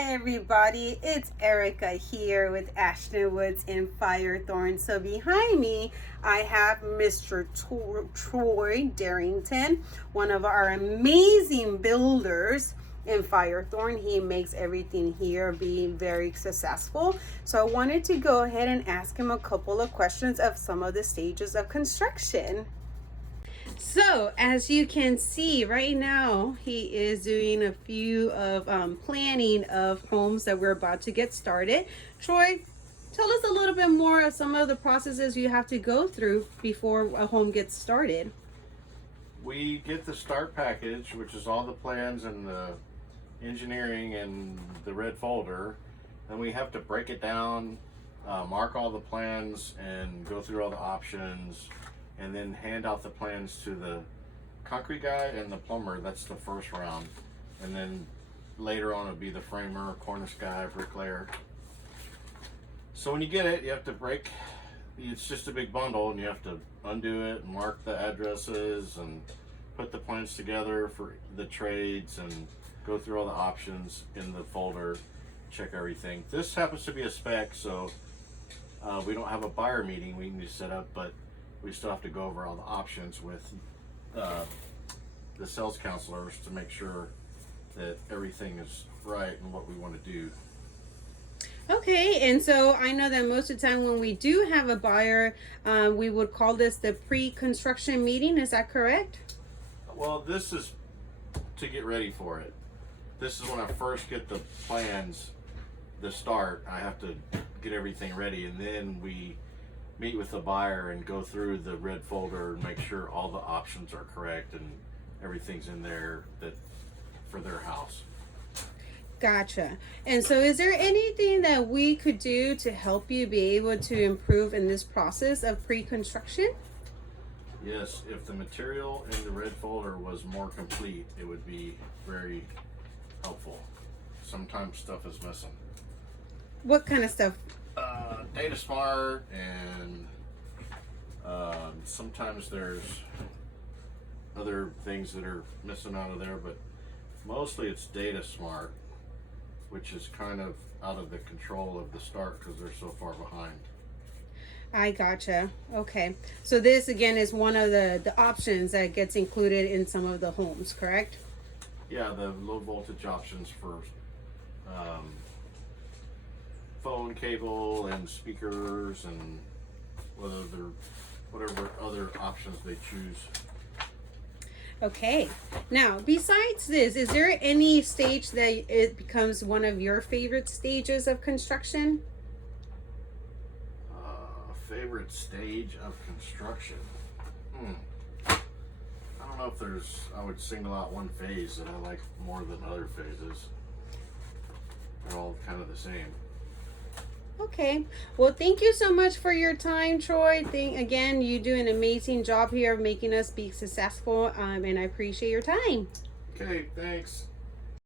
Hi everybody, it's Erica here with Ashton Woods and Firethorn. So behind me I have Mr. Troy Darrington, one of our amazing builders in Firethorn. He makes everything here be very successful. So I wanted to go ahead and ask him a couple of questions of some of the stages of construction. So as you can see right now, he is doing a few of planning of homes that we're about to get started. Troy, tell us a little bit more of some of the processes you have to go through before a home gets started. We get the start package, which is all the plans and the engineering and the red folder. Then we have to break it down, mark all the plans and go through all the options, and then hand out the plans to the concrete guy and the plumber. That's the first round. And then later on it'll be the framer, cornice guy, bricklayer. So when you get it, you have to break, it's just a big bundle, and you have to undo it and mark the addresses and put the plans together for the trades and go through all the options in the folder, check everything. This happens to be a spec, so we don't have a buyer meeting we need to set up, but we still have to go over all the options with the sales counselors to make sure that everything is right and what we want to do. Okay, and so I know that most of the time when we do have a buyer, we would call this the pre-construction meeting. Is that correct? Well, this is to get ready for it. This is when I first get the plans, the start. I have to get everything ready, and then we meet with the buyer and go through the red folder and make sure all the options are correct and everything's in there that for their house. Gotcha. And so is there anything that we could do to help you be able to improve in this process of pre-construction? Yes, if the material in the red folder was more complete, it would be very helpful. Sometimes stuff is missing. What kind of stuff? Data Smart, and sometimes there's other things that are missing out of there, but mostly it's Data Smart, which is kind of out of the control of the start because they're so far behind. I gotcha. Okay. So this again is one of the options that gets included in some of the homes, correct? Yeah, the low voltage options for phone cable and speakers and whatever other options they choose. Okay. Now, besides this, is there any stage that it becomes one of your favorite stages of construction? Favorite stage of construction? I don't know if I would single out one phase that I like more than other phases. They're all kind of the same. Okay. Well, thank you so much for your time, Troy. Again, you do an amazing job here of making us be successful, and I appreciate your time. Okay, thanks.